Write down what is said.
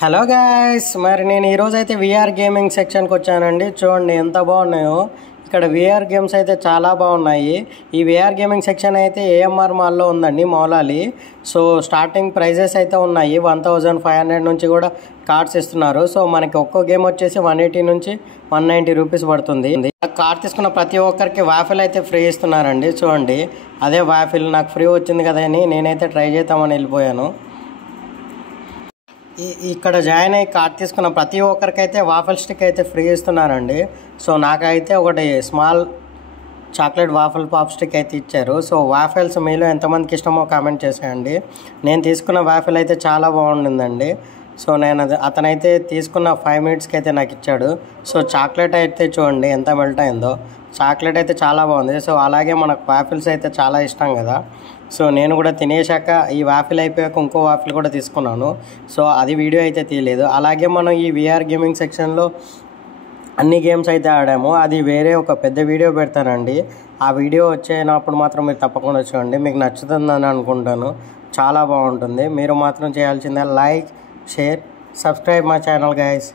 Hello guys, మరి నేను ఈరోజు అయితే విఆర్ గేమింగ్ సెక్షన్కి వచ్చానండి. చూడండి ఎంత బాగున్నాయో. ఇక్కడ విఆర్ గేమ్స్ అయితే చాలా బాగున్నాయి. ఈ విఆర్ గేమింగ్ సెక్షన్ అయితే ఏఎంఆర్ మాల్లో ఉందండి, మౌలాలి. సో స్టార్టింగ్ ప్రైజెస్ అయితే ఉన్నాయి. 1500 నుంచి కూడా కార్డ్స్ ఇస్తున్నారు. సో మనకి ఒక్కో గేమ్ వచ్చేసి 180 నుంచి 190 రూపీస్ పడుతుంది. కార్డ్ తీసుకున్న ప్రతి ఒక్కరికి వాఫిల్ అయితే ఫ్రీ ఇస్తున్నారండి. చూడండి అదే వాఫిల్ నాకు ఫ్రీ వచ్చింది కదా అని నేనైతే ట్రై చేద్దామని వెళ్ళిపోయాను. ఇక్కడ జాయిన్ అయ్యి కార్డ్ తీసుకున్న ప్రతి ఒక్కరికైతే వాఫల్ స్టిక్ అయితే ఫ్రీ ఇస్తున్నారండి. సో నాకైతే ఒకటి small chocolate waffle pop stick అయితే ఇచ్చారు. సో వాఫెల్స్ మీలో ఎంతమందికి ఇష్టమో కామెంట్ చేసేయండి. నేను తీసుకున్న వాఫెల్ అయితే చాలా బాగుండిందండి. సో నేను అతనైతే తీసుకున్న 5 మినిట్స్కి అయితే నాకు ఇచ్చాడు. సో చాక్లెట్ అయితే చూడండి ఎంత మెల్ట్ అయిందో. చాక్లెట్ అయితే చాలా బాగుంది. సో అలాగే మనకు వాఫిల్స్ అయితే చాలా ఇష్టం కదా. సో నేను కూడా తినేశాక ఈ వాఫిల్ అయిపోయాక ఇంకో వాఫిల్ కూడా తీసుకున్నాను. సో అది వీడియో అయితే తీయలేదు. అలాగే మనం ఈ విఆర్ గేమింగ్ సెక్షన్లో అన్ని గేమ్స్ అయితే ఆడాము. అది వేరే ఒక పెద్ద వీడియో పెడతానండి. ఆ వీడియో వచ్చేటప్పుడు మాత్రం మీరు తప్పకుండా చూడండి. మీకు నచ్చుతుందని అనుకుంటాను. చాలా బాగుంటుంది. మీరు మాత్రం చేయాల్సిందే like, share, subscribe my channel guys.